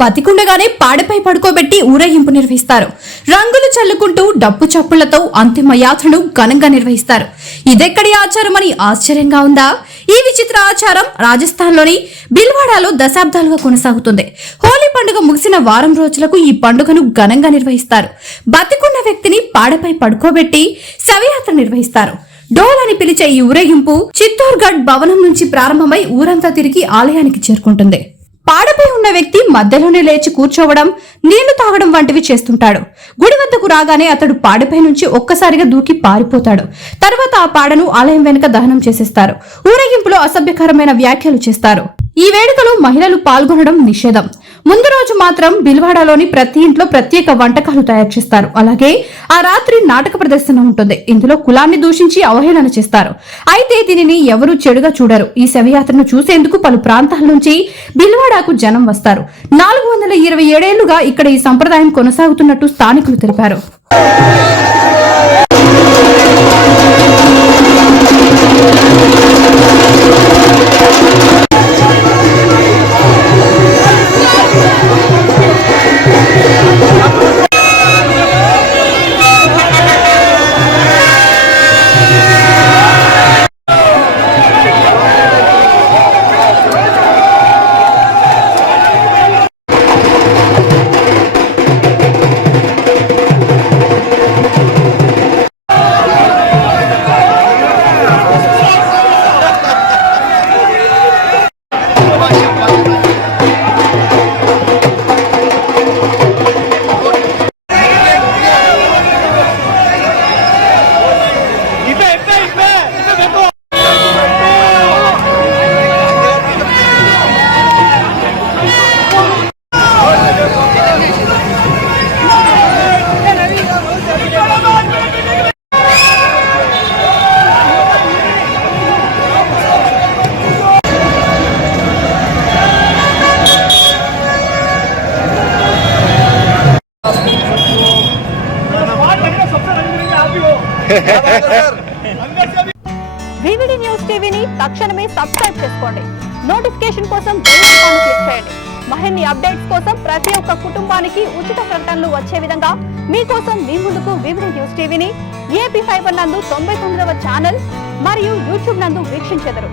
బతికుండగానే పాడపై పడుకోబెట్టి ఊరేగింపు నిర్వహిస్తారు. రంగులు చల్లుకుంటూ డప్పు చప్పుళ్లతో అంతిమ యాత్రను ఘనంగా నిర్వహిస్తారు. ఇదెక్కడి ఆచారం అని ఆశ్చర్యంగా ఉందా? ఈ విచిత్ర ఆచారం రాజస్థాన్లోని బిల్వాడాలో దశాబ్దాలుగా కొనసాగుతుంది. హోలీ పండుగ ముగిసిన వారం రోజులకు ఈ పండుగను ఘనంగా నిర్వహిస్తారు. బతికున్న వ్యక్తిని పాడపై పడుకోబెట్టి శవయాత్ర నిర్వహిస్తారు. డోల్ అని పిలిచే ఈ ఊరేగింపు చిత్తూర్గఢ్ భవనం నుంచి ప్రారంభమై ఊరంతా తిరిగి ఆలయానికి చేరుకుంటుంది. పాడపై ఉన్న వ్యక్తి మధ్యలోనే లేచి కూర్చోవడం, నీళ్లు తాగడం వంటివి చేస్తుంటాడు. గుడి వద్దకు రాగానే అతడు పాడపై నుంచి ఒక్కసారిగా దూకి పారిపోతాడు. తర్వాత ఆ పాడను ఆలయం వెనుక దహనం చేసేస్తారు. ఊరేగింపులో అసభ్యకరమైన వ్యాఖ్యలు చేస్తారు. ఈ వేడుకలో మహిళలు పాల్గొనడం నిషేధం. ముందు రోజు మాత్రం బిల్వాడాలోని ప్రతి ఇంట్లో ప్రత్యేక వంటకాలు తయారు చేస్తారు. అలాగే ఆ రాత్రి నాటక ప్రదర్శన ఉంటుంది. ఇందులో కులాన్ని దూషించి అవహేళన చేస్తారు. అయితే దీనిని ఎవరూ చెడుగా చూడరు. ఈ శవయాత్రను చూసేందుకు పలు ప్రాంతాల నుంచి బిల్వాడాకు జనం వస్తారు. 427 ఏళ్లుగా ఇక్కడ ఈ సంప్రదాయం కొనసాగుతున్నట్టు స్థానికులు తెలిపారు. వివిడి న్యూస్ టీవీని తక్షణమే సబ్స్క్రైబ్ చేసుకోండి. నోటిఫికేషన్ కోసం బెల్ ఐకాన్ క్లిక్ చేయండి. మరిన్ని అప్డేట్స్ కోసం ప్రతి ఒక్క కుటుంబానికి ఉచిత ప్రకటనలు వచ్చే విధంగా మీకోసం మీ ముందుకు వివిడి న్యూస్ టీవీని ఏపీ ఫైబర్ నందు 99వ ఛానల్ మరియు యూట్యూబ్ నందు వీక్షించెదరు.